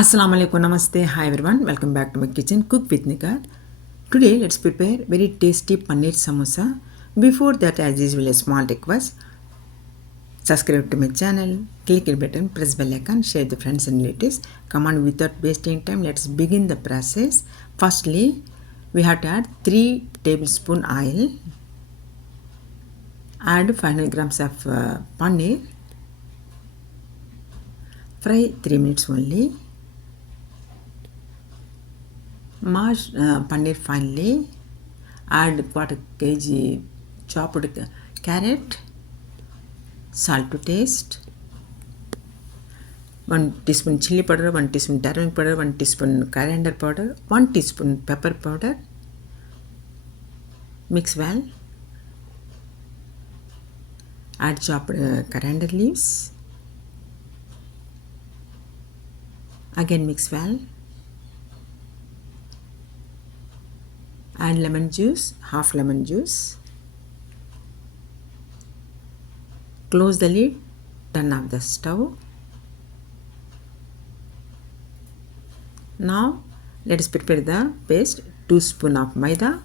Assalamu alaikum, namaste, hi everyone, welcome back to my kitchen, Cook with Nikat. Today let's prepare very tasty paneer samosa. Before that, as usual, a small request, subscribe to my channel, click the button, press bell icon, share the friends and relatives. Come on, without wasting time, let's begin the process. Firstly, we have to add 3 tablespoon oil, add 500 grams of paneer, fry 3 minutes only. Mash paneer finely, add quarter kg chopped carrot, salt to taste, 1 teaspoon chili powder, 1 teaspoon turmeric powder, 1 teaspoon coriander powder, 1 teaspoon pepper powder. Mix well. Add chopped coriander leaves. Again mix well. Add lemon juice, half lemon juice. Close the lid, turn off the stove. Now let us prepare the paste. 2 spoons of maida,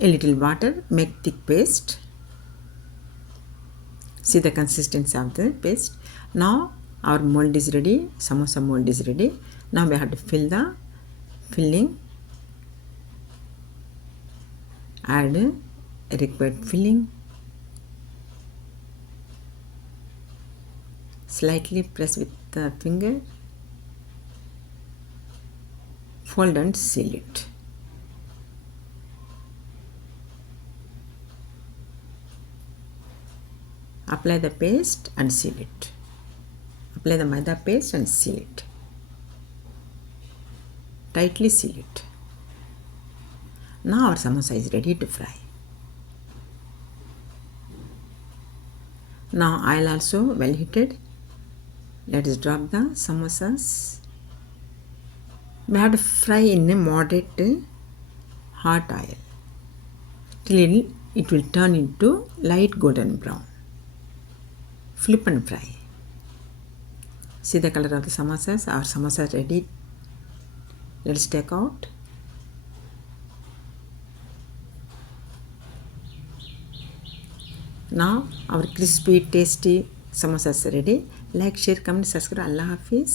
a little water, make thick paste. See the consistency of the paste. Now our mold is ready, samosa mold is ready. Now we have to fill the filling. Add a required filling. Slightly press with the finger. Fold and seal it. Apply the paste and seal it. Apply the maida paste and seal it. Tightly seal it. Now our samosa is ready to fry. Now oil also well heated. Let us drop the samosas. We have to fry in a moderate hot oil till it will turn into light golden brown. Flip and fry. See the color of the samosas. Our samosa is ready. Let's take out. Now our crispy, tasty samosas are ready. Like, share, comment, subscribe. Allah Hafiz.